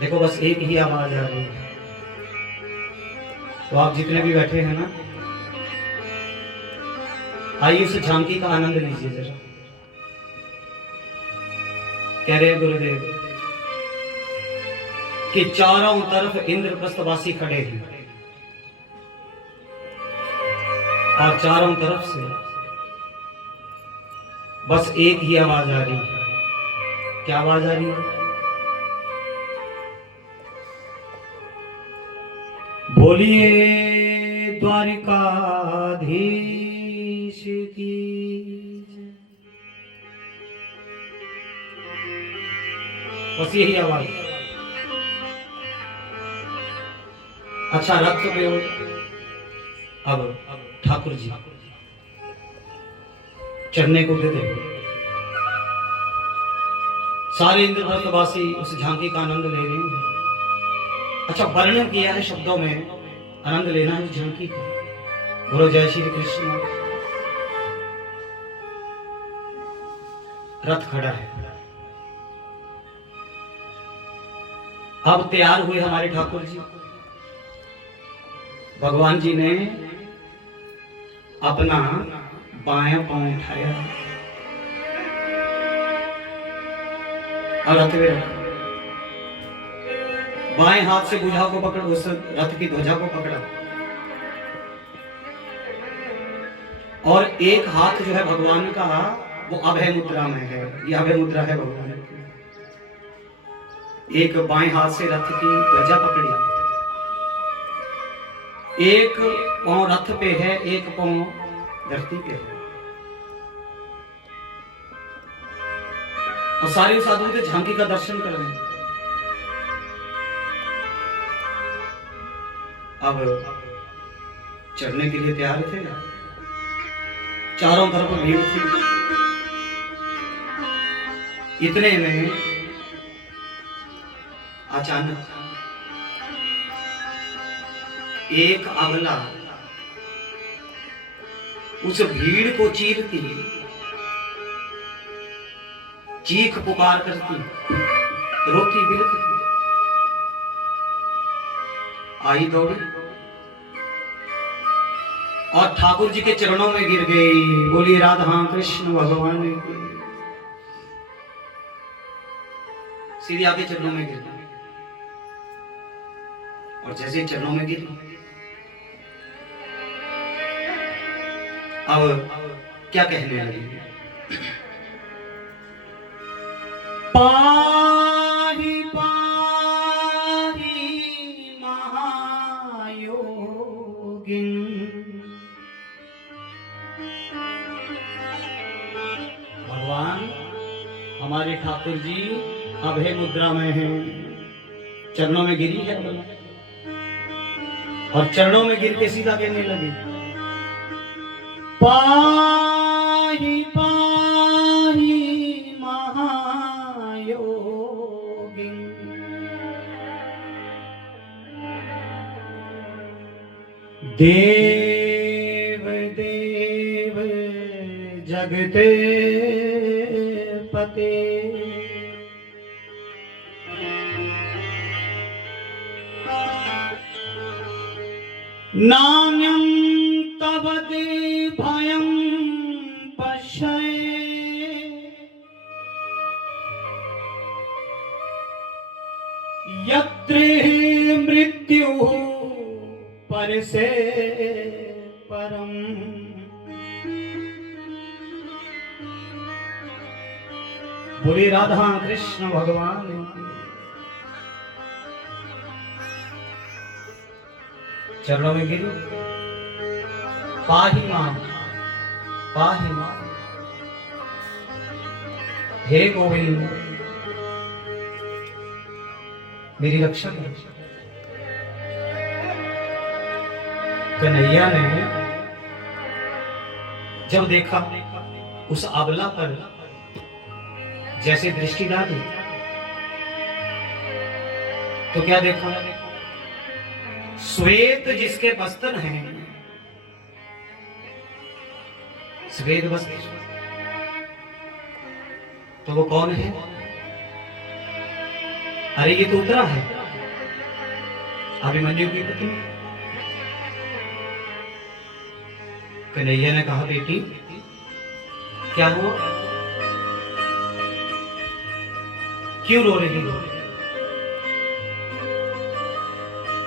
देखो बस एक ही आवाज आ रही है। तो आप जितने भी बैठे हैं ना, आइए उस झांकी का आनंद लीजिए जरा। कह रहे गुरुदेव कि चारों तरफ इंद्रप्रस्थवासी खड़े हैं और चारों तरफ से बस एक ही आवाज आ रही है। क्या आवाज आ रही है? बोलिए द्वारिकाधीश की। बस यही आवाज। अच्छा रथ पे हो, अब ठाकुर जी चढ़ने को दे दे। सारे इंद्रप्रस्थवासी उस झांकी का आनंद ले रहे हैं। अच्छा वर्णन किया है शब्दों में, आनंद लेना है झांकी का। बोलो जय श्री कृष्ण। रथ खड़ा है। अब तैयार हुए हमारे ठाकुर जी। भगवान जी ने अपना बायां पांव उठाया और रथ में रखा। बाएं हाथ से भुजा को पकड़, उस रथ की ध्वजा को पकड़ा और एक हाथ जो है भगवान का वो अभय मुद्रा में है। ये अभय मुद्रा है भगवान की। एक बाएं हाथ से रथ की ध्वजा पकड़ी, एक पांव रथ पे है, एक पांव धरती पे है। और सारे साधु के झांकी का दर्शन कर रहे हैं। अब चढ़ने के लिए तैयार थे। चारों तरफ भीड़ थी। इतने में अचानक एक अबला उस भीड़ को चीरती, चीख पुकार करती, रोती बिलखती आई दौड़ी और ठाकुर जी के चरणों में गिर गई। बोली राधा कृष्ण भगवान की। सीधी आके चरणों में गिर गई और जैसे चरणों में गिरी, अब क्या कहने लगी? पाहि पाहि महायोगिन। भगवान हमारे ठाकुर जी अभय मुद्रा में हैं, चरणों में गिरी है और चरणों में गिर के सीधा कहने लगी पाहि पाहि महायोगिन। देव देव जगते पते। नान्यं तव भयं पश्ये। यत्र मृत्युः परसे परम। बोले राधा कृष्ण भगवान की। चरणों में गिरी, पाहि मां, पाहि मां। हे गोविंद मेरी रक्षा कर। कन्हैया ने जब देखा उस अबला पर जैसे दृष्टि डाली तो क्या देखा? श्वेत जिसके वस्त्र हैं, श्वेत वस्त्र, तो वो कौन है? अरे ये तो उत्तरा है, अभिमन्यु की पत्नी। कन्हैया ने कहा बेटी क्या हुआ, क्यों रो रही हो?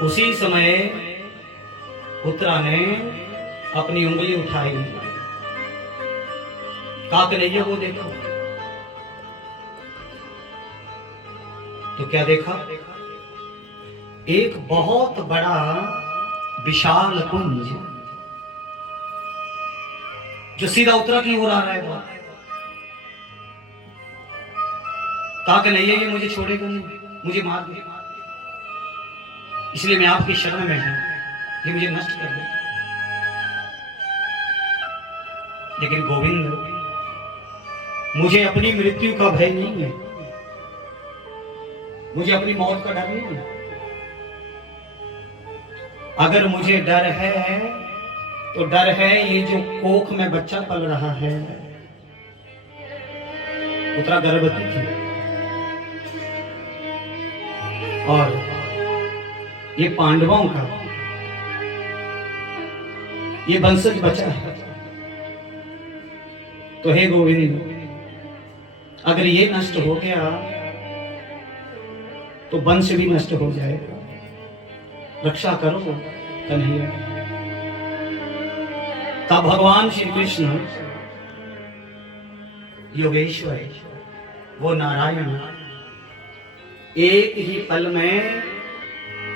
उसी समय उत्तरा ने अपनी उंगली उठाई, कहा कन्हैया वो देखो। तो क्या देखा, एक बहुत बड़ा विशाल कुंज जो सीधा उत्तरा की ओर आ रहा है। कहा कन्हैया ये मुझे छोड़ेगा नहीं, मुझे मार दे, इसलिए मैं आपकी शरण में हूं, ये मुझे नष्ट कर दे। लेकिन गोविंद मुझे अपनी मृत्यु का भय नहीं है, मुझे अपनी मौत का डर नहीं है। अगर मुझे डर है तो डर है ये जो कोख में बच्चा पल रहा है। उत्तरा गर्भवती थी और ये पांडवों का ये वंशज बचा है। तो हे गोविंद, अगर ये नष्ट हो गया तो वंश भी नष्ट हो जाएगा, रक्षा करो कन्हैया। तब भगवान श्री कृष्ण योगेश्वर वो नारायण एक ही पल में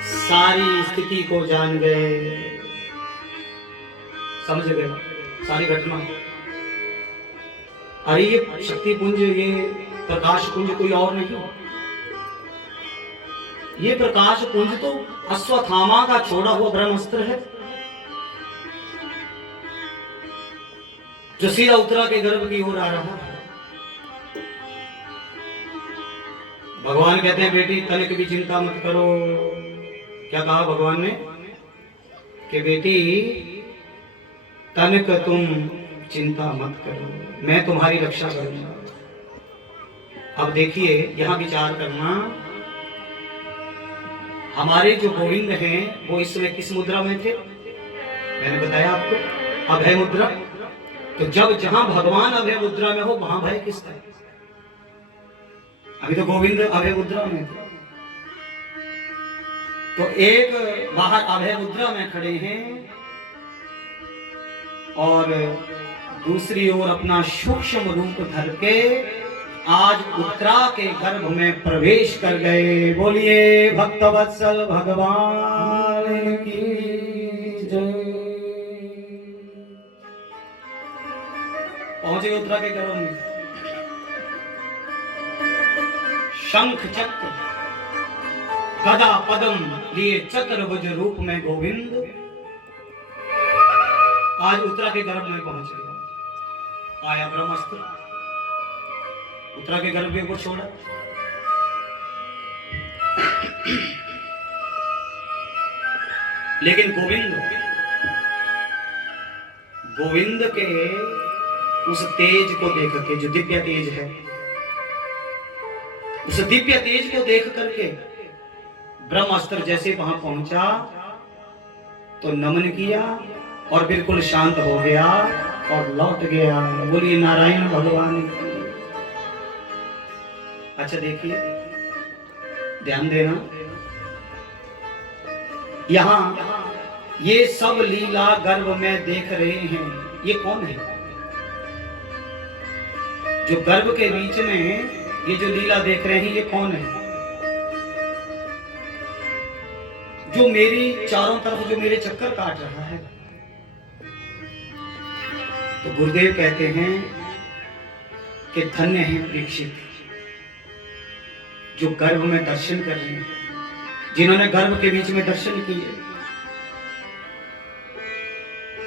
सारी स्थिति को जान गए, समझ गए सारी घटना। अरे ये शक्ति पुंज, ये प्रकाश पुंज कोई और नहीं, ये प्रकाश पुंज तो अश्वत्थामा का छोड़ा हुआ ब्रह्मास्त्र है जो सीधा उत्तरा के गर्भ की ओर आ रहा है। भगवान कहते हैं बेटी तनिक भी चिंता मत करो। क्या कहा भगवान ने कि बेटी तनिक तुम चिंता मत करो, मैं तुम्हारी रक्षा करूंगा। अब देखिए यहां विचार करना, हमारे जो गोविंद हैं वो इस समय किस मुद्रा में थे? मैंने बताया आपको अभय मुद्रा। तो जब जहां भगवान अभय मुद्रा में हो वहां भय किसका है? अभी तो गोविंद अभय मुद्रा में थे, तो एक बाहर अभय मुद्रा में खड़े हैं और दूसरी ओर अपना सूक्ष्म रूप धर के आज उत्तरा के गर्भ में प्रवेश कर गए। बोलिए भक्तवत्सल भगवान की जय। पहुंचे उत्तरा के गर्भ में, शंख चक्र गदा पद्म लिए चतुर्भुज रूप में गोविंद आज उत्तरा के गर्भ में पहुंच गया। आया ब्रह्मास्त्र, उत्तरा के गर्भ को छोड़ा। लेकिन गोविंद के उस तेज को देख के, जो दिव्य तेज है, उस दिव्य तेज को देख करके ब्रह्मास्त्र जैसे वहां पहुंचा तो नमन किया और बिल्कुल शांत हो गया और लौट गया। बोलिए नारायण भगवान की। अच्छा देखिए, ध्यान देना, यहां ये सब लीला गर्भ में देख रहे हैं, ये कौन है? जो गर्भ के बीच में ये जो लीला देख रहे हैं, ये कौन है? जो मेरी चारों तरफ जो मेरे चक्कर काट रहा है। तो गुरुदेव कहते हैं कि धन्य है परीक्षित जो गर्भ में दर्शन कर रहे हैं, जिन्होंने गर्भ के बीच में दर्शन किए।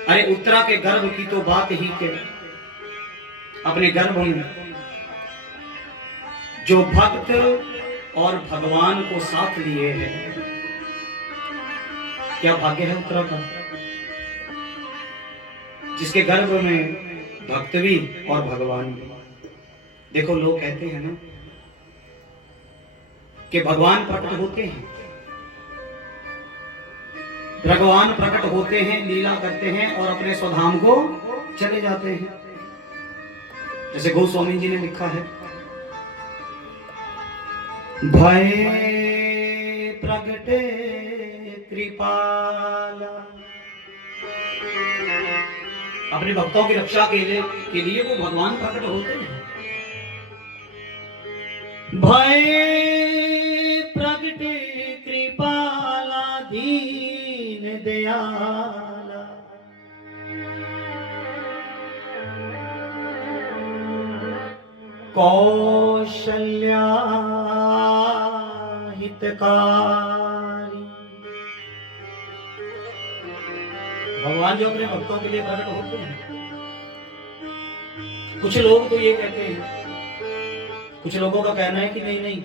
अरे उत्तरा के गर्भ की तो बात ही के, अपने गर्भ में जो भक्त और भगवान को साथ लिए हैं, क्या भाग्य है उत्तरा का, जिसके गर्भ में भक्त भी और भगवान भी। देखो लोग कहते हैं ना कि भगवान प्रकट होते हैं, भगवान प्रकट होते हैं, लीला करते हैं और अपने स्वधाम को चले जाते हैं। जैसे गोस्वामी जी ने लिखा है, भय प्रगटे कृपाला, अपने भक्तों की रक्षा के लिए वो भगवान प्रकट होते हैं। भय प्रगटे कृपाला दीन दयाला, कौशल्या हितकारी। भगवान जो अपने भक्तों के लिए प्रकट होते हैं। कुछ लोग तो ये कहते हैं, कुछ लोगों का कहना है कि नहीं नहीं,